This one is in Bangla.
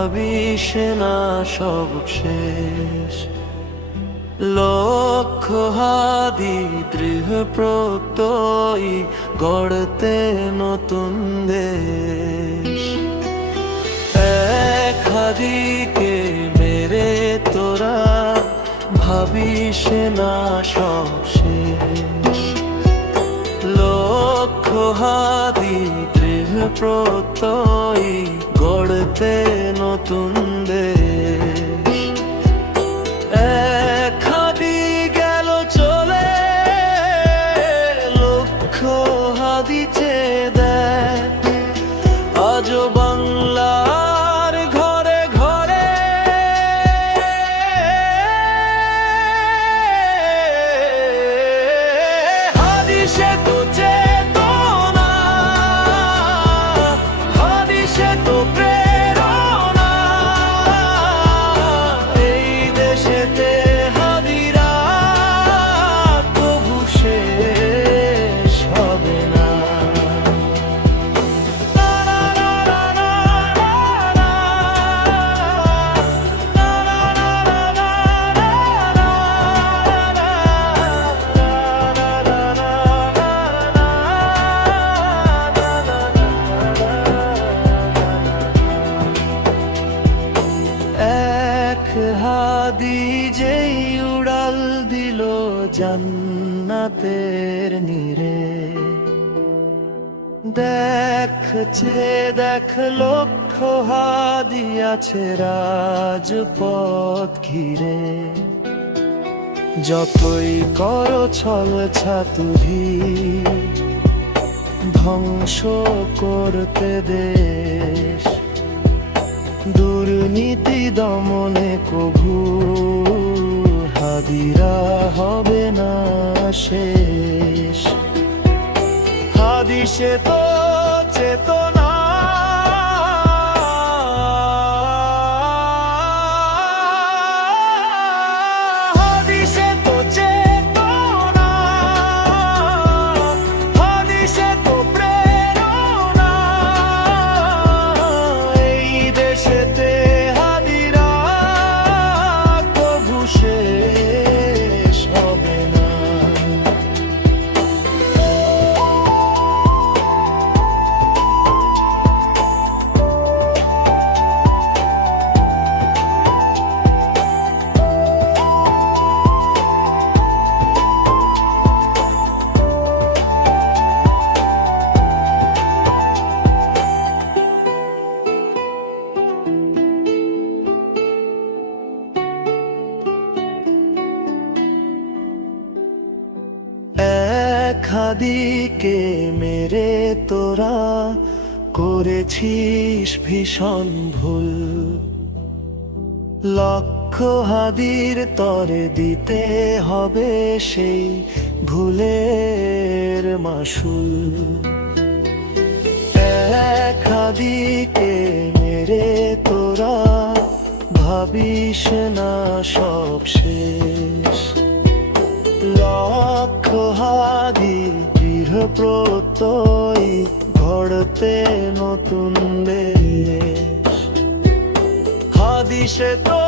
ভাবিস না সব শেষ। লক্ষ্য হাদি দৃঢ় প্রত্যয়ী গড়তে নতুন দেশ। এক হাদিকে মেরে তোরা ভাবিস না সব শেষ। লক্ষ্য হাদি দৃঢ় প্রত্যয়ী গড়তে নতুন দেশ। এক হাদি গেল চলে, লক্ষ্য হাদি চেয়ে দেখ আজও বাংলার ঘরে ঘরে। হাদিসে তো চেতনা, হাদিসে তো প্রেরণা, এই দেশেতে হাদিরা তবু শেষ হবে না। এক হাদি যেই উড়াল দিল জান্নাতের নীরে। দেখছে দেখ লক্ষ্য হাদি আছে রাজপথ ঘিরে। যতই করো ছল ছাতুরি ধ্বংস করতে দেশ। দুর্নীতি দমনে কভু হাদিরা হবে না শেষ। হাদিসে তো চেতনা, হাদিসে তো চেতনা, হাদিসে তো প্রেরণা, এই দেশেতে হাদিরা কভু শেষ হবে না। এক হাদিকে মেরে তোরা করেছিস ভীষণ ভুল। লক্ষ্য হাদির তরে দিতে হবে সেই ভুলের মাসুল। এক হাদিকে মেরে তোরা ভাবিস না সব শেষ। লক্ষ্য হাদি দৃঢ় প্রত্যয়ী গড়তে নতুন দেশ। হাদিসে তো